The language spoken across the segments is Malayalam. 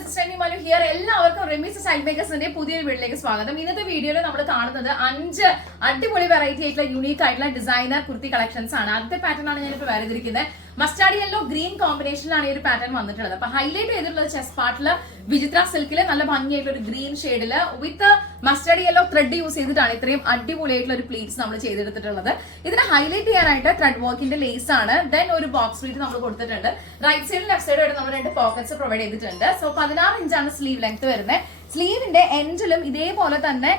മനു ഹിയർ. എല്ലാവർക്കും റെമീസ് സ്റ്റൈൽ മേക്കേഴ്സിന്റെ പുതിയൊരു വീഡിയോയിലേക്ക് സ്വാഗതം. ഇന്നത്തെ വീഡിയോയിൽ നമ്മൾ കാണുന്നത് 5 അടിപൊളി വെറൈറ്റി ആയിട്ടുള്ള യൂണീക്ക് ആയിട്ടുള്ള ഡിസൈനർ കുർത്തി കളക്ഷൻസ് ആണ്. ആദ്യത്തെ പാറ്റേൺ ആണ് ഞാനിപ്പോൾ വരതിരിക്കുന്നത്. മസ്റ്റാർഡ് യെല്ലോ ഗ്രീൻ കോമ്പിനേഷനിലാണ് ഈ ഒരു പാറ്റേൺ വന്നിട്ടുള്ളത്. അപ്പൊ ഹൈലൈറ്റ് ചെയ്തിട്ടുള്ളത് ചെസ്റ്റ് പാർട്ടില് വിചിത്ര സിൽക്കില് നല്ല ഭംഗിയായിട്ടുള്ള ഒരു ഗ്രീൻ ഷെയ്ഡില് വിത്ത് മസ്റ്റാർഡ് യെല്ലോ ത്രെഡ് യൂസ് ചെയ്തിട്ടാണ് ഇത്രയും അടിപൊളിയായിട്ടുള്ള ഒരു പ്ലീറ്റ്സ് നമ്മൾ ചെയ്തെടുത്തിട്ടുള്ളത്. ഇതിനെ ഹൈലൈറ്റ് ചെയ്യാനായിട്ട് ത്രെഡ് വർക്കിന്റെ ലേസ് ആണ്. ദെൻ ഒരു ബോക്സ് പ്ലീറ്റ് നമ്മൾ കൊടുത്തിട്ടുണ്ട്. റൈറ്റ് സൈഡും ലെഫ്റ്റ് സൈഡും ആയിട്ട് നമ്മൾ 2 പോക്കറ്റ്സ് പ്രൊവൈഡ് ചെയ്തിട്ടുണ്ട്. സോ 16 ഇഞ്ചാണ് സ്ലീവ് ലെങ്ത് വരുന്നത്. സ്ലീവിന്റെ എൻഡിലും ഇതേപോലെ തന്നെ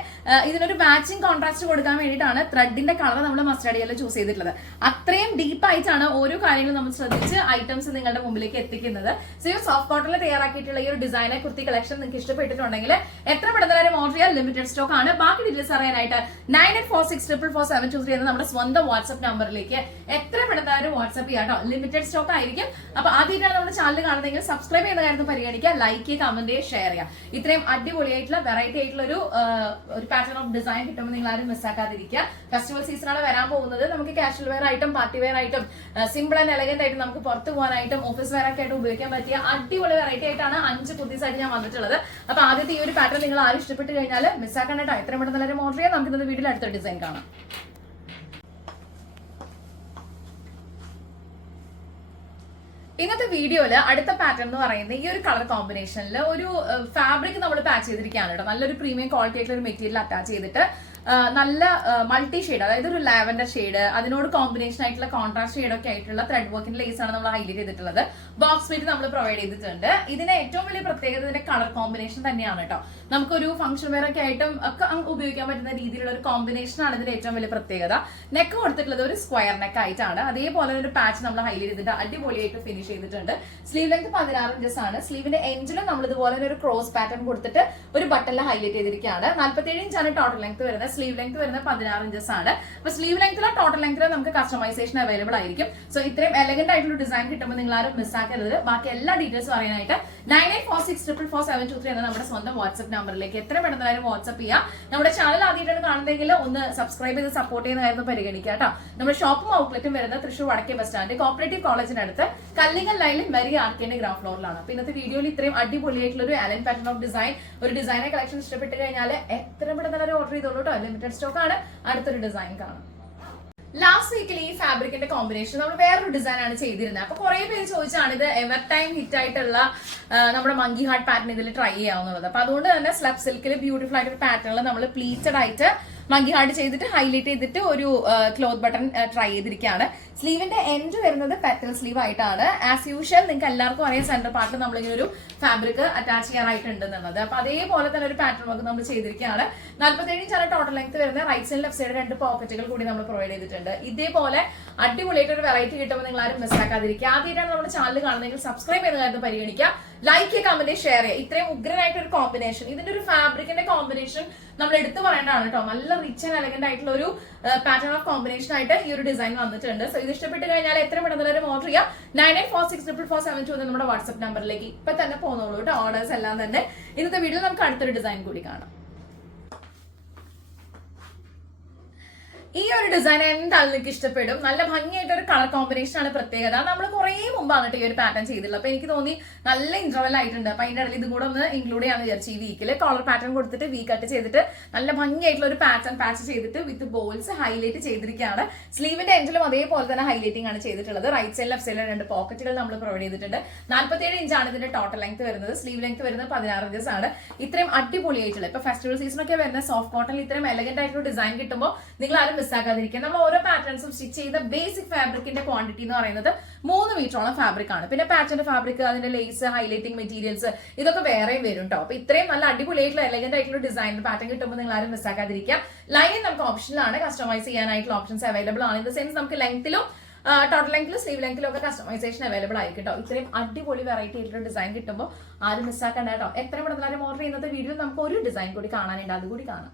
ഇതിനൊരു മാച്ചിങ് കോൺട്രാസ്റ്റ് കൊടുക്കാൻ വേണ്ടിയിട്ടാണ് ത്രെഡിന്റെ കളർ നമ്മൾ മസ്റ്റാർഡ് യെല്ലോ ചൂസ് ചെയ്തിട്ടുള്ളത്. അത്രയും ഡീപ്പ് ആയിട്ടാണ് ഓരോ കാര്യങ്ങളും നമ്മൾ ശ്രദ്ധിച്ച് ഐറ്റംസ് നിങ്ങളുടെ മുമ്പിലേക്ക് എത്തിക്കുന്നത്. സോ ഈ സോഫ്റ്റ് കോട്ടണിൽ തയ്യാറാക്കിയിട്ടുള്ള ഈ ഒരു ഡിസൈനർ കുർത്തി കളക്ഷൻ നിങ്ങൾക്ക് ഇഷ്ടപ്പെട്ടിട്ടുണ്ടെങ്കിൽ എത്ര പെട്ടെന്ന് ഓർഡർ ചെയ്യാൻ ലിമിറ്റഡ് സ്റ്റോക്ക് ആണ്. ബാക്കി ഡീറ്റെയിൽസ് അറിയാനായിട്ട് 9846444723 എന്ന നമ്മുടെ സ്വന്തം വാട്സ്ആപ്പ് നമ്പറിലേക്ക് എത്ര പെട്ടെന്ന് വാട്സ്ആപ്പ് ചെയ്യാം കേട്ടോ. ലിമിറ്റഡ് സ്റ്റോക്ക് ആയിരിക്കും. അപ്പൊ ആദ്യമായിട്ടാണ് നമ്മുടെ ചാനൽ കാണുന്നതെങ്കിൽ സബ്സ്ക്രൈബ് ചെയ്യുന്ന കാര്യം പരിഗണിക്കുക, ലൈക്ക് ചെയ്യുക, കമന്റ് ചെയ്യുക, ഷെയർ ചെയ്യുക. ഇത്രയും അടിപൊളിയായിട്ടുള്ള വെറൈറ്റി ആയിട്ടുള്ള ഒരു പാറ്റേൺ ഓഫ് ഡിസൈൻ കിട്ടുമ്പോൾ നിങ്ങൾ ആരും മിസ്സാക്കാതിരിക്കുക. ഫെസ്റ്റിവൽ സീസണാണ് വരാൻ പോകുന്നത്. നമുക്ക് കാഷ്വൽ വെയർ ആയിട്ടും പാർട്ടി വെയർ ആയിട്ടും സിമ്പിൾ ആൻഡ് എലഗന്റ് ആയിട്ട് നമുക്ക് പുറത്ത് പോകാനായിട്ടും ഓഫീസ് വെയർ ഒക്കെ ആയിട്ട് ഉപയോഗിക്കാൻ പറ്റിയ അടിപൊളി വെറൈറ്റി ആയിട്ടാണ് 5 കുർത്തീസ് ആയിട്ട് ഞാൻ വന്നിട്ടുള്ളത്. അപ്പൊ ആദ്യത്തെ ഈ ഒരു പാറ്റേൺ നിങ്ങൾ ആരും ഇഷ്ടപ്പെട്ട് കഴിഞ്ഞാൽ മിസ്സാക്കാനായിട്ട് എത്രയും പെട്ടെന്ന് എല്ലാവരും ഓർഡർ ചെയ്യാം. നമുക്ക് ഇന്നത്തെ വീഡിയോയിൽ അടുത്തൊരു ഡിസൈൻ കാണാം. ഇന്നത്തെ വീഡിയോയില് അടുത്ത പാറ്റേൺ എന്ന് പറയുന്നത് ഈ ഒരു കളർ കോമ്പിനേഷനിൽ ഒരു ഫാബ്രിക് നമ്മൾ പാച്ച് ചെയ്തിരിക്കുകയാണ് കേട്ടോ. നല്ലൊരു പ്രീമിയം ക്വാളിറ്റി ആയിട്ടുള്ള ഒരു മെറ്റീരിയൽ അറ്റാച്ച് ചെയ്തിട്ട് നല്ല മൾട്ടി ഷെയ്ഡ്, അതായത് ഒരു ലാവൻഡർ ഷെയ്ഡ്, അതിനോട് കോമ്പിനേഷൻ ആയിട്ടുള്ള കോൺട്രാസ്റ്റ് ഷെയ്ഡ് ഒക്കെ ആയിട്ടുള്ള ത്രെഡ് വർക്കിന്റെ ലേസ് ആണ് നമ്മൾ ഹൈലൈറ്റ് ചെയ്തിട്ടുള്ളത്. ബോക്സ് പ്ലീറ്റ് നമ്മൾ പ്രൊവൈഡ് ചെയ്തിട്ടുണ്ട്. ഇതിന്റെ ഏറ്റവും വലിയ പ്രത്യേകത ഇതിന്റെ കളർ കോമ്പിനേഷൻ തന്നെയാണ് കേട്ടോ. നമുക്കൊരു ഫംഗ്ഷൻ വെയർ ഒക്കെ ആയിട്ടും ഒക്കെ ഉപയോഗിക്കാൻ പറ്റുന്ന രീതിയിലുള്ള ഒരു കോമ്പിനേഷൻ ആണ് ഇതിന്റെ ഏറ്റവും വലിയ പ്രത്യേകത. നെക്ക് കൊടുത്തിട്ടുള്ളത് ഒരു സ്ക്വയർ നെക്ക് ആയിട്ടാണ്. അതേപോലെ ഒരു പാച്ച് നമ്മൾ ഹൈലൈറ്റ് ചെയ്തിട്ട് അടിപൊളിയായിട്ട് ഫിനിഷ് ചെയ്തിട്ടുണ്ട്. സ്ലീവ് ലെങ്ത് 16 ഇഞ്ചസ് ആണ്. സ്ലീവിന്റെ എൻഡിലും നമ്മൾ ഇതുപോലെ ഒരു ക്രോസ് പാറ്റേൺ കൊടുത്തിട്ട് ഒരു ബട്ടണിൽ ഹൈലൈറ്റ് ചെയ്തിരിക്കുകയാണ്. 47 ഇഞ്ചാണ് ടോട്ടൽ ലെങ്ത് വരുന്നത്. സ്ലീവ് ലെങ്ത് വരുന്നത് 16 ഇഞ്ചസ് ആണ്. അപ്പൊ സ്ലീവ് ലെങ്ത്തിലോ ടോട്ടൽ ലെങ്ത്തിലോ നമുക്ക് കസ്റ്റമൈസേഷൻ അവൈലബിൾ ആയിരിക്കും. സോ ഇത്രയും എലഗന്റ് ആയിട്ടുള്ള ഡിസൈൻ കിട്ടുമ്പോൾ നിങ്ങൾ ആരും മിസ്സാക്കരുത്. ബാക്കി എല്ലാ ഡീറ്റെയിൽസും അറിയാനായിട്ട് 9846444723 എന്ന നമ്മുടെ സ്വന്തം വാട്സ്ആപ്പ് നമ്പറിലേക്ക് എത്ര പെട്ടെന്ന് വാട്സ്ആപ്പ് ചെയ്യാം. നമ്മുടെ ചാനൽ ആദ്യമായിട്ടാണ് കാണുന്നതെങ്കിൽ ഒന്ന് സബ്സ്ക്രൈബ് ചെയ്ത് സപ്പോർട്ട് ചെയ്യുന്ന കാര്യം പരിഗണിക്കുക കേട്ടോ. നമ്മുടെ ഷോപ്പും ഔട്ട്ലെറ്റും വരുന്നത് തൃശ്ശൂർ വടക്കേ ബസ് സ്റ്റാൻഡ് കോപ്പറേറ്റീവ് കോളേജിന് അടുത്ത് കല്ലിങ്ങൽ ലൈനിൽ മെരി ആർക്കേന്റെ ഗ്രൗണ്ട് ഫ്ലോറിലാണ്. അപ്പൊ ഇന്നത്തെ വീഡിയോയിൽ ഇത്രയും അടിപൊളിയായിട്ടുള്ള ഒരു അലൻ പാറ്റേൺ ഓഫ് ഡിസൈൻ, ഒരു ഡിസൈനർ കളക്ഷൻ ഇഷ്ടപ്പെട്ട് കഴിഞ്ഞാൽ എത്ര പെട്ടെന്ന് ഓർഡർ ചെയ്തോളൂ കേട്ടോ. ലിമിറ്റഡ് സ്റ്റോക്ക് ആണ്. അടുത്തൊരു ഡിസൈൻ കാണാം. ലാസ്റ്റ് വീക്കിൽ ഈ ഫാബ്രിക്കിന്റെ കോമ്പിനേഷൻ നമ്മൾ വേറൊരു ഡിസൈൻ ആണ് ചെയ്തിരുന്നത്. അപ്പൊ കുറെ പേര് ചോദിച്ചാണ് ഇത് എവർ ടൈം ഹിറ്റ് ആയിട്ടുള്ള നമ്മുടെ മങ്കി ഹാർട്ട് പാറ്റേൺ ഇതിൽ ട്രൈ ചെയ്യാവുന്നത്. അപ്പൊ അതുകൊണ്ട് തന്നെ സ്ലബ് സിൽക്കിൽ ബ്യൂട്ടിഫുൾ ആയിട്ട് ഒരു പാറ്റേണിൽ നമ്മൾ പ്ലീറ്റഡ് ആയിട്ട് മങ്കി ഹാർട്ട് ചെയ്തിട്ട് ഹൈലൈറ്റ് ചെയ്തിട്ട് ഒരു ക്ലോത്ത് ബട്ടൺ ട്രൈ ചെയ്തിരിക്കുകയാണ്. സ്ലീവിന്റെ എൻഡ് വരുന്നത് പെറ്റൽ സ്ലീവ് ആയിട്ടാണ്. ആസ് യൂഷ്വൽ നിങ്ങൾക്ക് എല്ലാവർക്കും അറിയാം സെന്റർ പാർട്ടിൽ നമ്മളിങ്ങനെ ഒരു ഫാബ്രിക് അറ്റാച്ച് ചെയ്യാനായിട്ടുണ്ട് എന്നുള്ളത്. അപ്പൊ അതേപോലെ തന്നെ ഒരു പാറ്റേൺ വർക്ക് നമ്മൾ ചെയ്തിരിക്കുകയാണ്. 47 ഇഞ്ചാണ് ടോട്ടൽ ലെങ്ത് വരുന്നത്. റൈറ്റ് സൈഡ് ലെഫ്റ്റ് സൈഡ് 2 പോക്കറ്റുകൾ കൂടി നമ്മൾ പ്രൊവൈഡ് ചെയ്തിട്ടുണ്ട്. ഇതേപോലെ അടിപൊളിയായിട്ട് ഒരു വെറൈറ്റി കിട്ടുമ്പോൾ നിങ്ങൾ ആരും മിസ്സാക്കാതിരിക്കുക. ആദ്യമായിട്ടാണ് നമ്മുടെ ചാനൽ കാണുന്നതെങ്കിൽ സബ്സ്ക്രൈബ് ചെയ്യുന്ന കാര്യം പരിഗണിക്കുക, ലൈക്ക് ചെയ്യുക, കമന്റ് ഷെയർ ചെയ്യുക. ഇത്രയും ഉഗ്രനായിട്ട് ഒരു കോമ്പിനേഷൻ, ഇതിന്റെ ഒരു ഫാബ്രിക്കിന്റെ കോമ്പിനേഷൻ നമ്മൾ എടുത്തു പറയേണ്ടതാണ് കേട്ടോ. നല്ല റിച്ച് ആൻഡ് എലഗന്റ് ആയിട്ടുള്ള ഒരു പാറ്റേൺ ഓഫ് കോമ്പിനേഷൻ ആയിട്ട് ഈ ഒരു ഡിസൈൻ വന്നിട്ടുണ്ട്. സോ ഇത് ഇഷ്ടപ്പെട്ട് കഴിഞ്ഞാൽ എത്ര പെട്ടെന്ന് ഓർഡർ ചെയ്യാം. 9846444723 എന്ന നമ്മുടെ വാട്സ്ആപ്പ് നമ്പറിലേക്ക് ഇപ്പൊ തന്നെ പോന്നോളൂ കേട്ടോ. ഓർഡേഴ്സ് എല്ലാം തന്നെ. ഇന്നത്തെ വീഡിയോയിൽ നമുക്ക് അടുത്തൊരു ഡിസൈൻ കൂടി കാണാം. ഈ ഒരു ഡിസൈൻ എന്തായാലും നിങ്ങൾക്ക് ഇഷ്ടപ്പെടും. നല്ല ഭംഗിയായിട്ട് ഒരു കളർ കോമ്പിനേഷൻ ആണ് പ്രത്യേകത. നമ്മൾ കുറെ മുമ്പാണ് ഈ ഒരു പാറ്റേൺ ചെയ്തിട്ടുള്ളത്. അപ്പൊ എനിക്ക് തോന്നി നല്ല ഇന്റർവൽ ആയിട്ടുണ്ട്. അപ്പൊ അതിന്റെ ഇടയിൽ ഇതും കൂടെ ഒന്ന് ഇൻക്ലൂഡ് ചെയ്യാന്ന് വിചാരിച്ചു. ഈ വീക്കിൽ കോളർ പാറ്റേൺ കൊടുത്തിട്ട് വി കട്ട് ചെയ്തിട്ട് നല്ല ഭംഗിയായിട്ടുള്ള ഒരു പാറ്റേൺ പാച്ച് ചെയ്തിട്ട് വിത്ത് ബോൾസ് ഹൈലൈറ്റ് ചെയ്തിരിക്കുകയാണ്. സ്ലീവിന്റെ എൻഡിലും അതേപോലെ തന്നെ ഹൈലൈറ്റിംഗ് ആണ് ചെയ്തിട്ടുള്ളത്. റൈറ്റ് സൈഡ് ലെഫ്റ്റ് സൈഡിൽ 2 പോക്കറ്റുകൾ നമ്മൾ പ്രൊവൈഡ് ചെയ്തിട്ടുണ്ട്. 47 ഇഞ്ചാണ് ഇതിന്റെ ടോട്ടൽ ലെങ്ത് വരുന്നത്. സ്ലീവ് ലെങ്ത് വരുന്നത് 16 ഇഞ്ചസ് ആണ്. ഇത്രയും അടിപൊളിയായിട്ടുള്ള ഇപ്പൊ ഫെസ്റ്റിവൽ സീസൺ ഒക്കെ വരുന്ന സോഫ്റ്റ് കോട്ടണിൽ ഇത്രയും എലഗന്റ് ആയിട്ടുള്ള ഡിസൈൻ കിട്ടുമ്പോൾ നിങ്ങൾ ആരും മിസ്സാക്കാതിരിക്കുക. നമ്മൾ ഓരോ പാറ്റേൺസും സ്റ്റിച്ച് ചെയ്ത ബേസിക് ഫാബ്രിക്കിന്റെ ക്വാണ്ടിറ്റി എന്ന് പറയുന്നത് 3 മീറ്ററോളം ഫാബ്രിക് ആണ്. പിന്നെ പാറ്റേൺ ഫാബ്രിക്, അതിന്റെ ലേസ്, ഹൈലൈറ്റിംഗ് മെറ്റീരിയൽസ് ഇതൊക്കെ വേറെയും വരും കേട്ടോ. അപ്പൊ ഇത്രയും നല്ല അടിപൊളിയായിട്ടുള്ള എലഗന്റ് ആയിട്ടുള്ള ഡിസൈൻ പാറ്റേൺ കിട്ടുമ്പോൾ നിങ്ങൾ ആരും മിസ്സാക്കാതിരിക്കുക. ലൈനിങ് നമുക്ക് ഓപ്ഷനിലാണ്, കസ്റ്റമൈസ് ചെയ്യാനായിട്ടുള്ള ഓപ്ഷൻസ് അവൈലബിൾ ആണ്. ഇൻ ദ സെൻസ് നമുക്ക് ലെങ്ത്തിലും ടോട്ടൽ ലെങ്ത്തിലും സ്ലീവ് ലെങ്ത്തിലും ഒക്കെ കസ്റ്റമൈസേഷൻ അവൈലബിൾ ആയിരിക്കും കേട്ടോ. ഇത്രയും അടിപൊളി വെറൈറ്റി ആയിട്ടുള്ള ഡിസൈൻ കിട്ടുമ്പോൾ ആരും മിസ്സാക്കണ്ട കേട്ടോ. എത്ര പെട്ടെന്ന് ഓർഡർ ചെയ്യുന്നത് വീഡിയോ നമുക്ക് ഒരു ഡിസൈൻ കൂടി കാണാനുണ്ട്, അതുകൂടി കാണാം.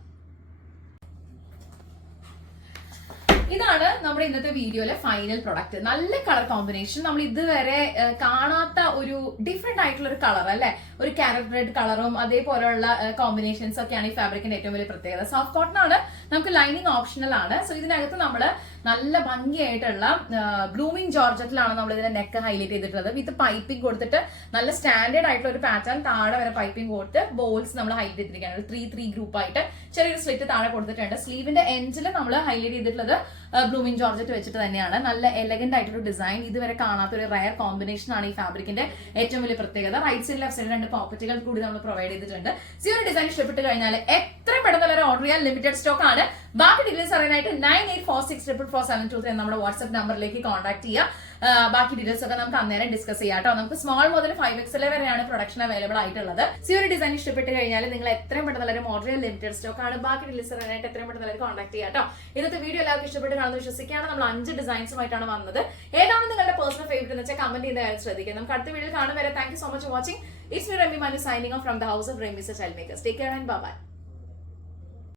ഇതാണ് നമ്മുടെ ഇന്നത്തെ വീഡിയോയിലെ ഫൈനൽ പ്രൊഡക്റ്റ്. നല്ല കളർ കോമ്പിനേഷൻ, നമ്മൾ ഇതുവരെ കാണാത്ത ഒരു ഡിഫറെന്റ് ആയിട്ടുള്ള ഒരു കളർ അല്ലെ. ഒരു ക്യാരറ്റ് റെഡ് കളറും അതേപോലെയുള്ള കോമ്പിനേഷൻസ് ഒക്കെയാണ് ഈ ഫാബ്രിക്കിന്റെ ഏറ്റവും വലിയ പ്രത്യേകത. സോഫ്റ്റ് കോട്ടൺ ആണ്, നമുക്ക് ലൈനിങ് ഓപ്ഷണൽ ആണ്. സോ ഇതിനകത്ത് നമ്മൾ നല്ല ഭംഗിയായിട്ടുള്ള ബ്ലൂമിംഗ് ജോർജറ്റിലാണ് നമ്മൾ ഇതിന്റെ നെക്ക് ഹൈലൈറ്റ് ചെയ്തിട്ടുള്ളത്. വിത്ത് പൈപ്പിംഗ് കൊടുത്തിട്ട് നല്ല സ്റ്റാൻഡേർഡ് ആയിട്ടുള്ള ഒരു പാറ്റേൺ, താഴെ വരെ പൈപ്പിംഗ് കൊടുത്ത് ബോൾസ് നമ്മൾ ഹൈലൈറ്റ് ചെയ്തിരിക്കുകയാണ്. 3 ഗ്രൂപ്പ് ആയിട്ട് ചെറിയൊരു സ്ലിറ്റ് താഴെ കൊടുത്തിട്ടുണ്ട്. സ്ലീവിന്റെ എൻഡിൽ നമ്മൾ ഹൈലൈറ്റ് ചെയ്തിട്ടുള്ളത് ബ്ലൂമിംഗ് ജോർജറ്റ് വെച്ചിട്ട് തന്നെയാണ്. നല്ല എലഗന്റ് ആയിട്ടൊരു ഡിസൈൻ, ഇതുവരെ കാണാത്ത ഒരു റയർ കോമ്പിനേഷൻ ആണ് ഈ ഫാബ്രിക്കിന്റെ ഏറ്റവും വലിയ പ്രത്യേകത. റൈറ്റ് സൈഡ് ലെഫ്റ്റ് സൈഡ് 2 പോക്കറ്റുകൾ കൂടി നമ്മൾ പ്രൊവൈഡ് ചെയ്തിട്ടുണ്ട്. ഈ ഒരു ഡിസൈൻ ഇഷ്ടപ്പെട്ട് കഴിഞ്ഞാൽ എത്രയും പെട്ടെന്ന് ഓർഡർ ചെയ്യാൻ ലിമിറ്റഡ് സ്റ്റോക്ക് ആണ്. ബാക്കി ഡീറ്റെയിൽസ് അറിയാനായിട്ട് 9846444723 നമ്മുടെ വാട്സ്ആപ്പ് നമ്പറിലേക്ക് കോൺടാക്ട് ചെയ്യുക. ബാക്കി ഡീറ്റെയിൽസ് ഒക്കെ നമുക്ക് അന്നേരം ഡിസ്കസ് ചെയ്യാം കേട്ടോ. നമുക്ക് സ്മോൾ മുതൽ 5XL വരെയാണ് പ്രൊഡക്ഷൻ അവൈലബിൾ ആയിട്ടുള്ളത്. ഈ ഒരു ഡിസൈൻ ഇഷ്ടപ്പെട്ട് കഴിഞ്ഞാൽ നിങ്ങൾ എത്രയും പെട്ടെന്ന് ഓർഡർ ചെയ്യാൻ ലിമിറ്റഡ് സ്റ്റോക്ക് ആണ്. ബാക്കി ഡീറ്റെയിൽസ് അറിയാനായിട്ട് എത്രയും പെട്ടെന്ന് കോൺടാക്ട് ചെയ്യാം കേട്ടോ. ഇന്നത്തെ വീഡിയോ എല്ലാവർക്കും ഇഷ്ടപ്പെട്ട് കാണുന്നത് വിശ്വസിക്കുകയാണ്. നമ്മൾ 5 ഡിസൈൻസുമായിട്ടാണ് വന്നത്. ഏതാണ് നിങ്ങളുടെ പേഴ്സണൽ ഫേവറേറ്റ് എന്ന് വെച്ചാൽ കമന്റ് ചെയ്ത കാര്യം ശ്രദ്ധിക്കുക. നമുക്ക് അടുത്ത വീഡിയോ കാണും വരെ thank you so much for watching. It's me Remi Manu signing off from the house of Remi's child makers. Take care and bye by.